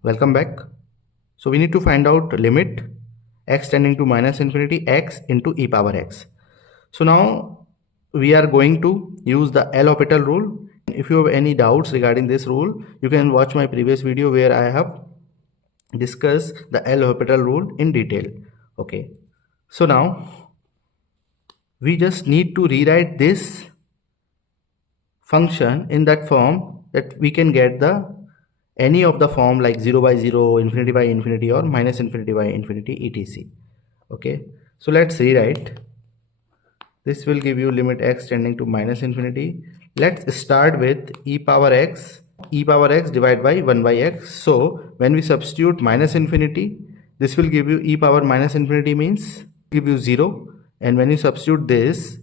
Welcome back. So we need to find out limit x tending to minus infinity x into e power x. So now we are going to use the L'Hopital rule. If you have any doubts regarding this rule, you can watch my previous video where I have discussed the L'Hopital rule in detail. Okay. So now we just need to rewrite this function in that form that we can get the any of the form like 0 by 0, infinity by infinity, or minus infinity by infinity, etc. Okay, so let's rewrite. This will give you limit x tending to minus infinity. Let's start with e power x divided by 1 by x. So when we substitute minus infinity, this will give you e power minus infinity means give you 0, and when you substitute this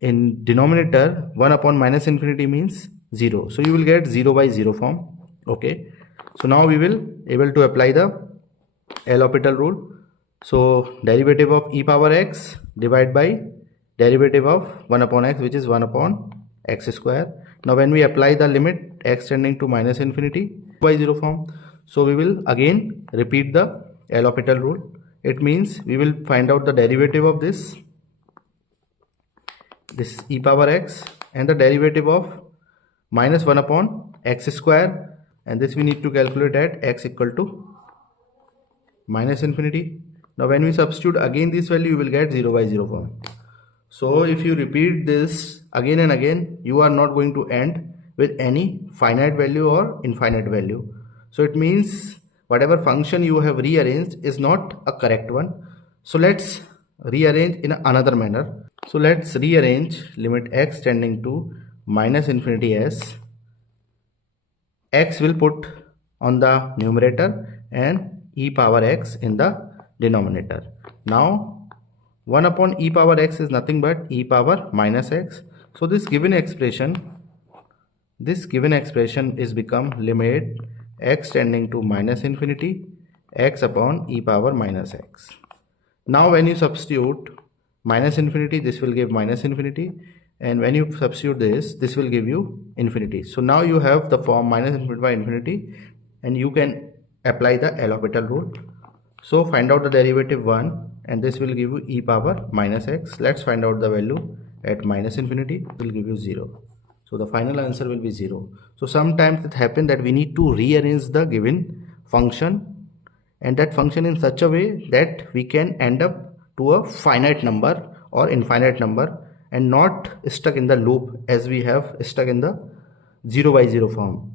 in denominator, 1 upon minus infinity means 0. So you will get 0 by 0 form. Okay, so now we will able to apply the L'Hopital rule. So derivative of e power x divided by derivative of 1 upon x, which is 1 upon x square. Now when we apply the limit x tending to minus infinity by 0 form, so we will again repeat the L'Hopital rule. It means we will find out the derivative of this e power x and the derivative of minus 1 upon x square, and this we need to calculate at x equal to minus infinity. Now when we substitute again this value, you will get 0 by 0 form. So if you repeat this again and again, you are not going to end with any finite value or infinite value. So it means whatever function you have rearranged is not a correct one. So let's rearrange in another manner. So let's rearrange limit x tending to minus infinity as x will put on the numerator and e power x in the denominator. Now 1 upon e power x is nothing but e power minus x. So this given expression is become limit x tending to minus infinity x upon e power minus x. Now when you substitute minus infinity, this will give minus infinity, and when you substitute this will give you infinity. So now you have the form minus infinity by infinity, and you can apply the L'Hopital rule. So find out the derivative 1, and this will give you e power minus x. Let's find out the value at minus infinity. It will give you 0. So the final answer will be 0. So sometimes it happens that we need to rearrange the given function, and that function in such a way that we can end up to a finite number or infinite number and not stuck in the loop as we have stuck in the 0 by 0 form.